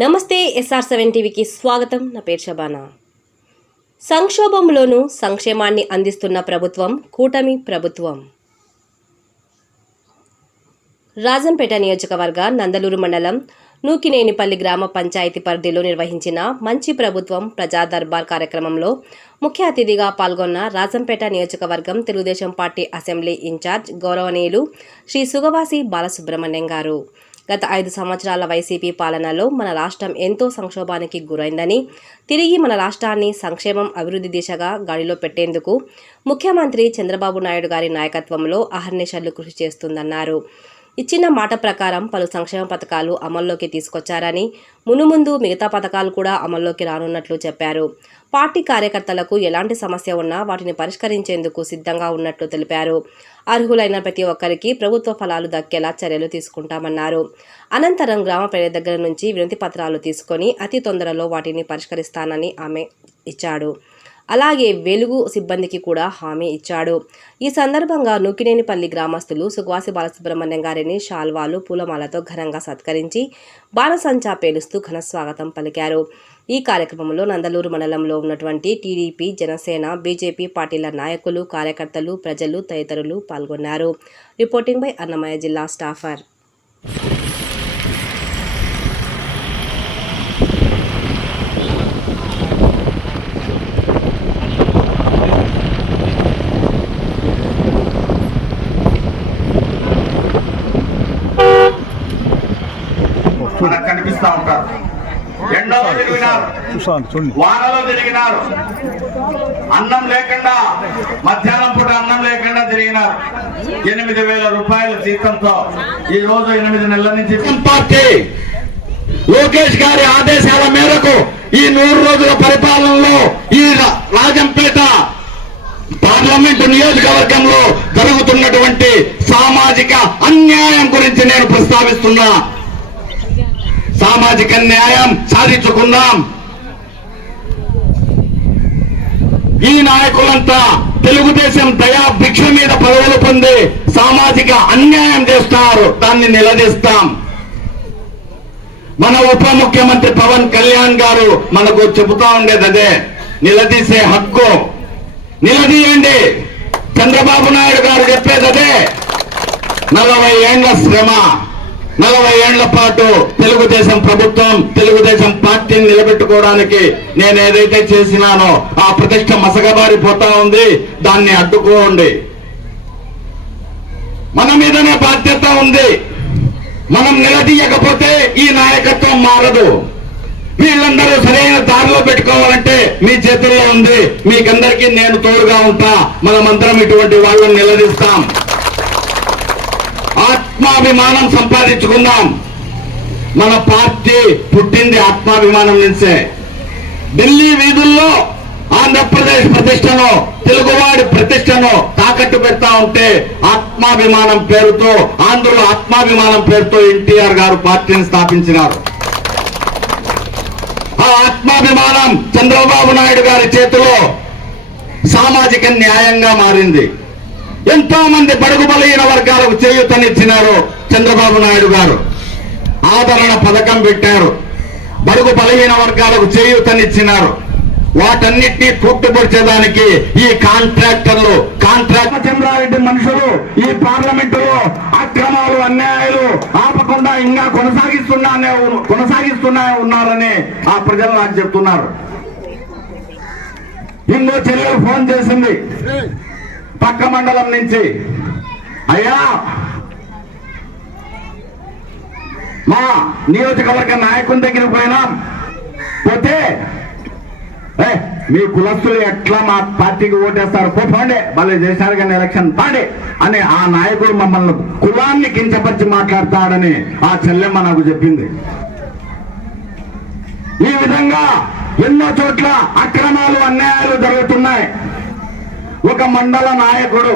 నమస్తే SR seven టీవీకి స్వాగతం. నా పేరు షబానా. సంక్షోభంలోనూ సంక్షేమాన్ని అందిస్తున్న ప్రభుత్వం కూటమి ప్రభుత్వం. రాజంపేట నియోజకవర్గ నందలూరు మండలం నూకినేనిపల్లి గ్రామ పంచాయతీ పరిధిలో నిర్వహించిన మంచి ప్రభుత్వం ప్రజా దర్బార్ కార్యక్రమంలో ముఖ్య అతిథిగా పాల్గొన్న రాజంపేట నియోజకవర్గం తెలుగుదేశం పార్టీ అసెంబ్లీ ఇన్ఛార్జ్ గౌరవనీయులు శ్రీ సుగవాసి బాలసుబ్రహ్మణ్యం గారు. గత ఐదు సంవత్సరాల వైసీపీ పాలనలో మన రాష్ట్రం ఎంతో సంక్షోభానికి గురైందని తిరిగి మన రాష్ట్రాన్ని సంక్షేమం అభివృద్ధి దిశగా గాడిలో పెట్టేందుకు ముఖ్యమంత్రి చంద్రబాబు నాయుడు గారి నాయకత్వంలో అహర్నిశలు కృషి చేస్తుందన్నారు. ఇచ్చిన మాట ప్రకారం పలు సంక్షేమ పథకాలు అమల్లోకి తీసుకొచ్చారని మునుముందు మిగతా పథకాలు కూడా అమల్లోకి రానున్నట్లు చెప్పారు. పార్టీ కార్యకర్తలకు ఎలాంటి సమస్య ఉన్నా వాటిని పరిష్కరించేందుకు సిద్ధంగా ఉన్నట్లు తెలిపారు. అర్హులైన ప్రతి ఒక్కరికి ప్రభుత్వ ఫలాలు దక్కేలా చర్యలు తీసుకుంటామన్నారు. అనంతరం గ్రామ ప్రజల దగ్గర నుంచి వినతి పత్రాలు తీసుకొని అతి తొందరలో వాటిని పరిష్కరిస్తానని ఆమె ఇచ్చాడు. అలాగే వెలుగు సిబ్బందికి కూడా హామీ ఇచ్చాడు. ఈ సందర్భంగా నూకినేనిపల్లి గ్రామస్తులు సుగ్వాసి బాలసుబ్రహ్మణ్యం గారిని శాల్వాలు పూలమాలతో ఘనంగా సత్కరించి బాణసంచా పేలుస్తూ ఘన స్వాగతం పలికారు. ఈ కార్యక్రమంలో నందలూరు మండలంలో ఉన్నటువంటి టీడీపీ జనసేన బీజేపీ పార్టీల నాయకులు కార్యకర్తలు ప్రజలు తదితరులు పాల్గొన్నారు. రిపోర్టింగ్ బై అన్నమయ్య జిల్లా స్టాఫర్. మనకు కనిపిస్తా ఉంటారు. ఎండలో తిరిగినారు. వానలో తిరిగినారు. అన్నం లేకుండా మధ్యాహ్నం పూట అన్నం లేకుండా తిరిగినారు. ఎనిమిది వేల రూపాయల జీతంతో ఈ రోజు ఎనిమిది నెలల నుంచి పార్టీ లోకేష్ గారి ఆదేశాల మేరకు ఈ నూరు రోజుల పరిపాలనలో ఈ రాజంపేట పార్లమెంటు నియోజకవర్గంలో జరుగుతున్నటువంటి సామాజిక అన్యాయం గురించి నేను ప్రస్తావిస్తున్నా. సామాజిక న్యాయం సాధించుకుందాం. ఈ నాయకులంతా తెలుగుదేశం దయా భిక్ష మీద పదవులు పొంది సామాజిక అన్యాయం చేస్తారు. దాన్ని నిలదీస్తాం. మన ఉప ముఖ్యమంత్రి పవన్ కళ్యాణ్ గారు మనకు చెబుతా ఉండేది అదే నిలదీసే హక్కు. నిలదీయండి. చంద్రబాబు నాయుడు గారు చెప్పేది అదే నలభై ఏండ్ల శ్రమ. నలభై ఏళ్ళ పాటు తెలుగుదేశం ప్రభుత్వం తెలుగుదేశం పార్టీని నిలబెట్టుకోవడానికి నేను ఏదైతే చేసినానో ఆ ప్రతిష్ట మసగబారిపోతా ఉంది. దాన్ని అడ్డుకోండి. మన మీదనే బాధ్యత ఉంది. మనం నిలదీయకపోతే ఈ నాయకత్వం మారదు. వీళ్ళందరూ సరైన దారిలో పెట్టుకోవాలంటే మీ చేతుల్లో ఉంది. మీకందరికీ నేను తోడుగా ఉంటా. మనమందరం ఇటువంటి వాళ్ళని నిలదీస్తాం. ఆత్మాభిమానం సంపాదించుకుందాం. మన పార్టీ పుట్టింది ఆత్మాభిమానం నుంచే. ఢిల్లీ వీధుల్లో ఆంధ్రప్రదేశ్ ప్రతిష్టను తెలుగువాడి ప్రతిష్టను తాకట్టు పెడతా ఉంటే ఆత్మాభిమానం పేరుతో ఆంధ్రులు ఆత్మాభిమానం పేరుతో ఎన్టీఆర్ గారు పార్టీని స్థాపించినారు. ఆ ఆత్మాభిమానం చంద్రబాబు నాయుడు గారి చేతిలో సామాజిక న్యాయంగా మారింది. ఎంతో మంది బడుగు బలహీన వర్గాలకు చేయూతనిచ్చినారు చంద్రబాబు నాయుడు గారు. ఆదరణ పథకం పెట్టారు. బడుగు బలహీన వర్గాలకు చేయూతనిచ్చినారు. వాటన్నిటినీ పుట్టుపరిచేదానికి ఈ కాంట్రాక్టర్లు కాంట్రాక్ట్ చంద్రారెడ్డి మనుషులు ఈ పార్లమెంటులో అక్రమాలు అన్యాయాలు ఆపకుండా ఇంకా కొనసాగిస్తున్నానే కొనసాగిస్తున్నా ఉన్నారని ఆ ప్రజలు నాకు చెప్తున్నారు. ఇంకో చెల్లెలు ఫోన్ చేసింది. పక్క మండలం నుంచి. అయ్యా! మా నియోజకవర్గ నాయకుని దగ్గరికి పోయినాం. పోతే మీ కులస్తులు ఎట్లా మా పార్టీకి ఓటేస్తారు? పోండే. మళ్ళీ భలే చేశారు కానీ ఎలక్షన్ పాండే. అని ఆ నాయకుడు మమ్మల్ని కులాన్ని కించపరిచి మాట్లాడతాడని ఆ చెల్లెమ్మ నాకు చెప్పింది. ఈ విధంగా ఎన్నో చోట్ల అక్రమాలు అన్యాయాలు జరుగుతున్నాయి. ఒక మండల నాయకుడు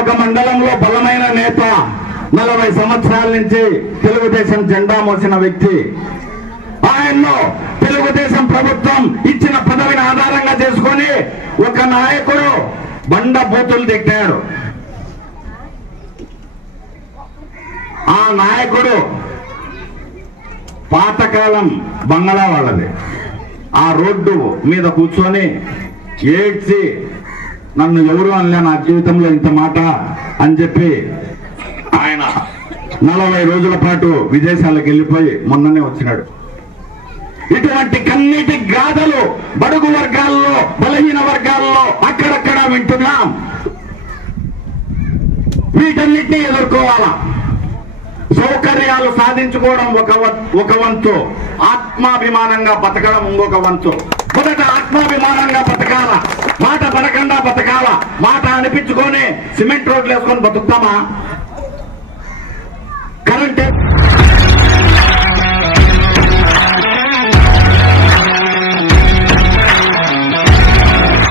ఒక మండలంలో బలమైన నేత నలభై సంవత్సరాల నుంచి తెలుగుదేశం జెండా మోసిన వ్యక్తి. ఆయన్ను తెలుగుదేశం ప్రభుత్వం ఇచ్చిన పదవిని ఆధారంగా చేసుకొని ఒక నాయకుడు బండ బూతులు తిట్టాడు. ఆ నాయకుడు పాతకాలం బంగళా వాళ్ళది. ఆ రోడ్డు మీద కూర్చొని ఏడ్చి నన్ను ఎవరు అనలే నా జీవితంలో ఇంత మాట? అని చెప్పి ఆయన నలభై రోజుల పాటు విదేశాలకు వెళ్ళిపోయి మొన్ననే వచ్చినాడు. ఇటువంటి కన్నీటి గాథలు బడుగు వర్గాల్లో బలహీన వర్గాల్లో అక్కడక్కడ వింటున్నాం. వీటన్నిటిని ఎదుర్కోవాలా? సౌకర్యాలు సాధించుకోవడం ఒక వ- ఒక వంతు. ఆత్మాభిమానంగా బతకడం ఇంకొక వంతు. మొదట ఆత్మాభిమానంగా బతకాల? మాట పడకుండా బతకాల? మాట అనిపించుకొని సిమెంట్ రోడ్లు వేసుకొని బతుకుతామా? కరెంట్